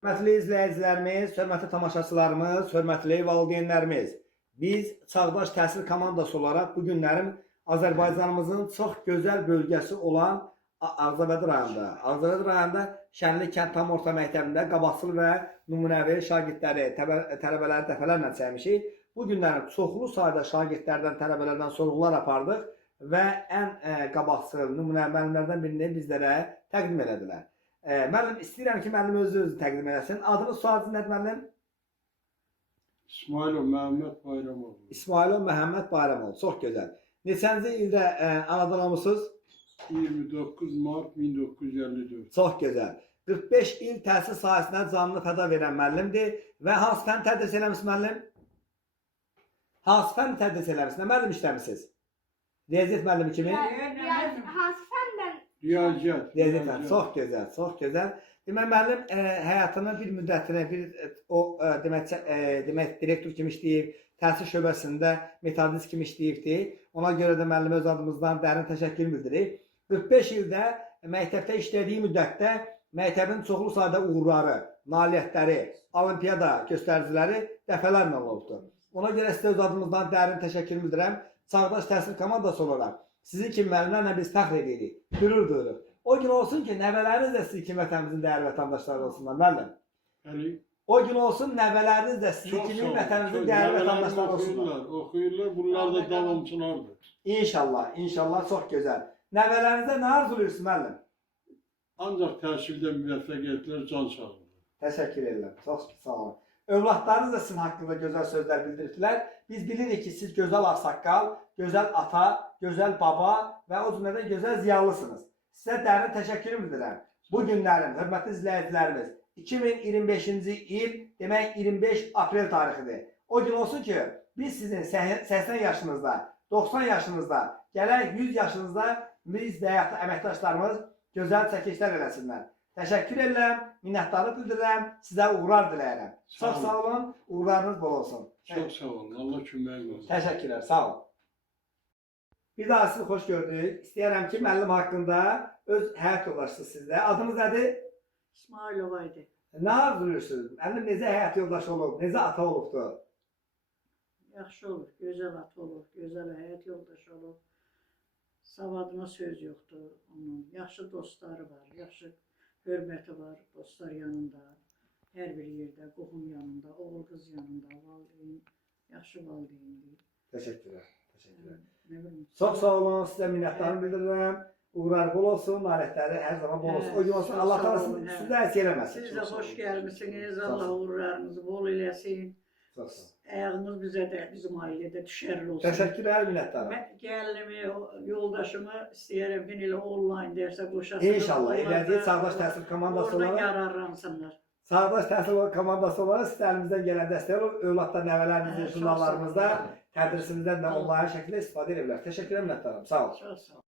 Hörmətli izləyicilərimiz, hörmətli tamaşaçılarımız, hörmətli valideynlərimiz, biz Çağdaş Təhsil komandası olaraq bu günlərim Azərbaycanımızın çox gözəl bölgəsi olan Ağcabədi rayonunda Şənlik Kənd Tam Orta Məktəbində qabaqcıl və nümunəvi şagirdləri, tələbələri dəfələrlə çəkmişik. Bu günlərim çoxlu sayda şagirdlərdən, tələbələrdən sorğular apardıq və ən qabaqcıl nümunəvi müəllimlərdən birini bizlərə təqdim elədilər. Müəllim, istəyirəm ki, müəllim özünü təqdim eləsin. Adınız, soyadınız nədir müəllim? İsmailov Məhəmməd Bayramoğlu. İsmailov Məhəmməd Bayramoğlu. Çox gözəl. Neçənci ildə anadan olmusunuz? 29 mart 1954. Çox gözəl. 45 il təhsil sahəsinə canlı fəda verən müəllimdir və hansı fənn tədris eləmisiniz müəllim? Hansı fənn tədris eləmisiniz? Nə müəllim işləmisiniz? Riyaziyyat müəllimi kimi? Hansı fəndən? Riyaziyyat. Riyaziyyat. Çox gözəl, çox gözəl. Demək müəllim həyatının bir müddətini demək direktor kimi işləyib, təhsil şöbəsində metodist kimi işləyibdi. Ona görə də müəllimə öz adımızdan dərin təşəkkür bildiririk. 45 ildə məktəbdə işlədiyi müddətdə məktəbin çoxlu sayda uğurları, nailiyyətləri, olimpiyada göstəriciləri dəfələrlə olubdur. Ona görə sizə öz adımızdan dərin təşəkkür bildirirəm. Çağdaş Təhsil komandası olaraq sizin kimi müəllimlərlə biz fəxr edirik, qürur duyuruq. O gün olsun ki, nəvələriniz də sizin kimi vətənimizin dəyərli vətəndaşları olsunlar, müəllim. O gün olsun, nəvələriniz də sizin kimi vətənimizin dəyərli vətəndaşları olsunlar. Oxuyurlar, bunlar da davamçılardır. İnşallah, inşallah, çox gözəl. Nəvələrinizə nə arzuluyorsunuz, müəllim? Ancaq təhsildə müvəffəqiyyətlər can sağlığı. Təşəkkür edirəm, çox sağ olun. Övladlarınız da sizin haqqında gözəl sözlər bildirdilər. Biz bilirik ki, siz gözəl ağsaqqal, gözəl ata, gözəl baba və o cümlədən gözəl ziyalısınız. Sizə dərin təşəkkür bildirirəm. Bu günlərin, hörmətli izləyicilərimiz, 2025-ci il, demək 25 aprel tarixidir. O gün olsun ki, biz sizin 80 yaşınızda, 90 yaşınızda, gələn 100 yaşınızda biz və yaxud da əməkdaşlarımız gözəl çəkilişlər eləsinlər. Təşəkkür edirəm, minnətdarlıq bildirirəm, sizə uğurlar diləyirəm. Çox sağ olun, uğurlarınız bol olsun. Çox sağ olun, Allah köməyiniz olsun. Təşəkkürlər, sağ olun. Bir daha sizi xoş gördük. İstəyərəm ki, müəllim haqqında öz həyat yoldaşısınız sizdə. Adınız nədir? İsmailova idi. Nə arzuluyorsunuz? Müəllim necə həyat yoldaşı olub, necə ata olubdu? Yaxşı olur, gözəl ata olur, gözəl həyat yoldaşı olur. Savadına söz yoxdur onun. Yaxşı dostları var, yaxşı hörməti var dostlar yanında. Hər bir yerdə, qohum yanında, oğul qız yanında, valideyn, yaxşı valideyndir. Təşəkkürlər, təşəkkürlər. Nə bilim. Çox sağ olun, sizə minnətdarlıq bildirirəm. Uğurlar bol olsun, nailiyyətləri hər zaman bol olsun. O gün olsun, Allah təala sizə əziyyət eləməsin. Siz də xoş gəlmisiniz, Allah uğurlarınızı bol eləsin. Çox sağ olun. Ayağınız bizə də, bizim ailədə düşərli olsun. Təşəkkürlər, minnətdarım. Mən gəlinimi, yoldaşımı istəyərəm ki, elə online dərsə qoşasınız. İnşallah, eləcək Çağdaş Təhsil komandası oradan olaraq. yararlansınlar. Çağdaş Təhsil komandası olaraq sizə əlimizdən gələn dəstək olur. Övladlar, nəvələrimizin, jurnallarımızda, tədrisimizdən də onlayn şəkildə istifadə edə bilər. Təşəkkürlər, minnətdarım. Sağ olun. Çox sağ olun.